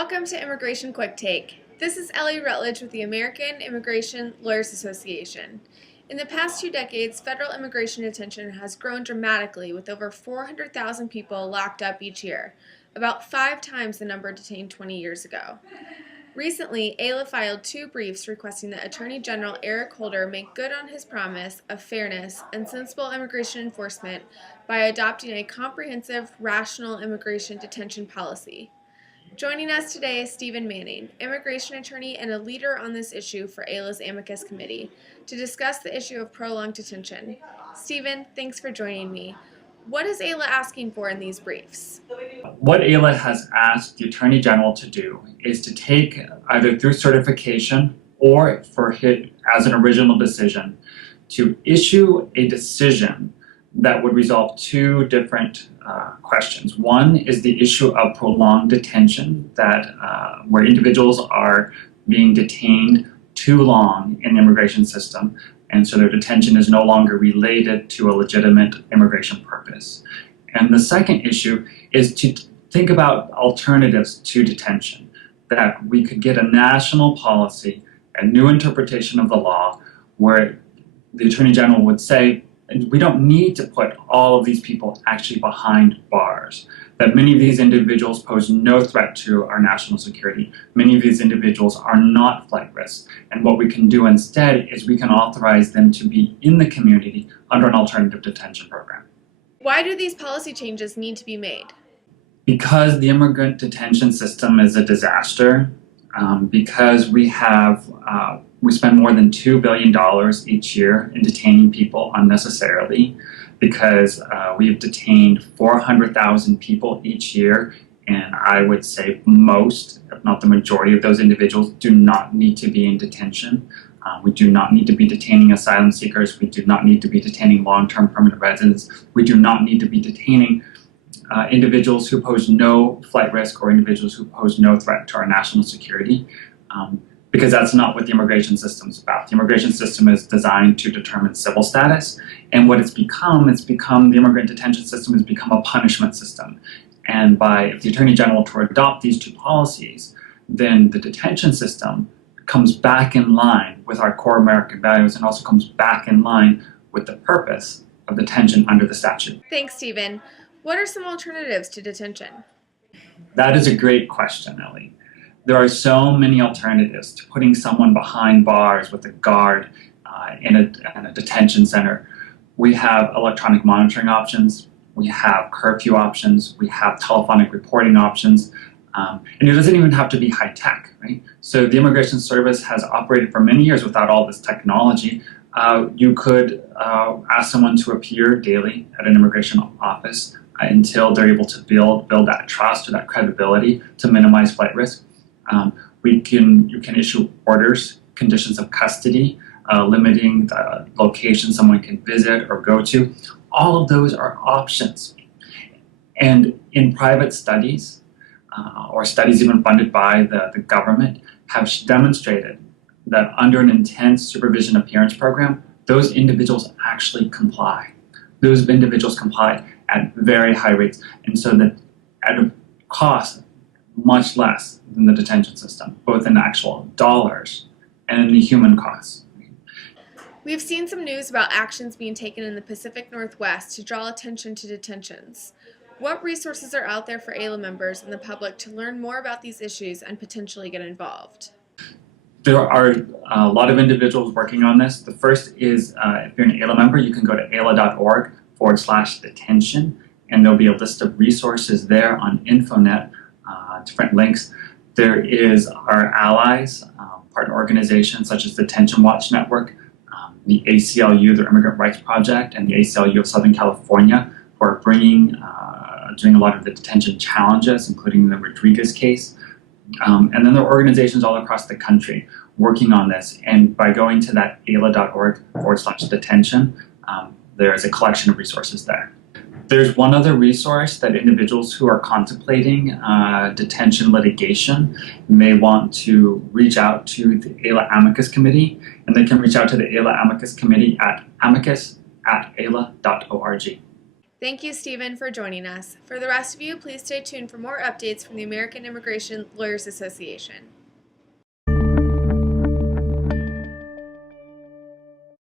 Welcome to Immigration Quicktake. This is Ellie Rutledge with the American Immigration Lawyers Association. In the past 2 decades, federal immigration detention has grown dramatically with over 400,000 people locked up each year, about 5 times the number detained 20 years ago. Recently, AILA filed 2 briefs requesting that Attorney General Eric Holder make good on his promise of fairness and sensible immigration enforcement by adopting a comprehensive, rational immigration detention policy. Joining us today is Stephen Manning, immigration attorney and a leader on this issue for AILA's Amicus Committee, to discuss the issue of prolonged detention. Stephen, thanks for joining me. What is AILA asking for in these briefs? What AILA has asked the Attorney General to do is to take, either through certification or for it as an original decision, to issue a decision that would resolve 2 different questions. One is the issue of prolonged detention, where individuals are being detained too long in the immigration system, and so their detention is no longer related to a legitimate immigration purpose. And the second issue is to think about alternatives to detention, that we could get a national policy, a new interpretation of the law, where the Attorney General would say, we don't need to put all of these people actually behind bars, that many of these individuals pose no threat to our national security. Many of these individuals are not flight risks. And what we can do instead is we can authorize them to be in the community under an alternative detention program. Why do these policy changes need to be made? Because the immigrant detention system is a disaster, because we spend more than $2 billion each year in detaining people unnecessarily, because we've detained 400,000 people each year, and I would say most, if not the majority of those individuals, do not need to be in detention. We do not need to be detaining asylum seekers. We do not need to be detaining long-term permanent residents. We do not need to be detaining individuals who pose no flight risk or individuals who pose no threat to our national security, because that's not what the immigration system is about. The immigration system is designed to determine civil status, and what the immigrant detention system has become a punishment system. And if the Attorney General to adopt these 2 policies, then the detention system comes back in line with our core American values and also comes back in line with the purpose of detention under the statute. Thanks, Stephen. What are some alternatives to detention? That is a great question, Ellie. There are so many alternatives to putting someone behind bars with a guard in a detention center. We have electronic monitoring options, we have curfew options, we have telephonic reporting options, and it doesn't even have to be high tech, right? So the Immigration Service has operated for many years without all this technology. You could ask someone to appear daily at an immigration office until they're able to build that trust or that credibility to minimize flight risk. You can issue orders, conditions of custody, limiting the location someone can visit or go to. All of those are options. And in private studies, or studies even funded by the government, have demonstrated that under an intense supervision appearance program, those individuals actually comply. Those individuals comply at very high rates, and so that at a cost much less than the detention system, both in actual dollars and in the human costs. We've seen some news about actions being taken in the Pacific Northwest to draw attention to detentions. What resources are out there for AILA members and the public to learn more about these issues and potentially get involved? There are a lot of individuals working on this. The first is, if you're an AILA member, you can go to aila.org/detention, and there'll be a list of resources there on Infonet, different links. There is our allies, partner organizations such as the Detention Watch Network, the ACLU, the Immigrant Rights Project, and the ACLU of Southern California, who are doing a lot of the detention challenges, including the Rodriguez case. And then there are organizations all across the country working on this. And by going to that aila.org/detention, there is a collection of resources there. There's one other resource that individuals who are contemplating detention litigation may want to reach out to the AILA Amicus Committee, and they can reach out to the AILA Amicus Committee at amicus@aila.org. Thank you, Stephen, for joining us. For the rest of you, please stay tuned for more updates from the American Immigration Lawyers Association.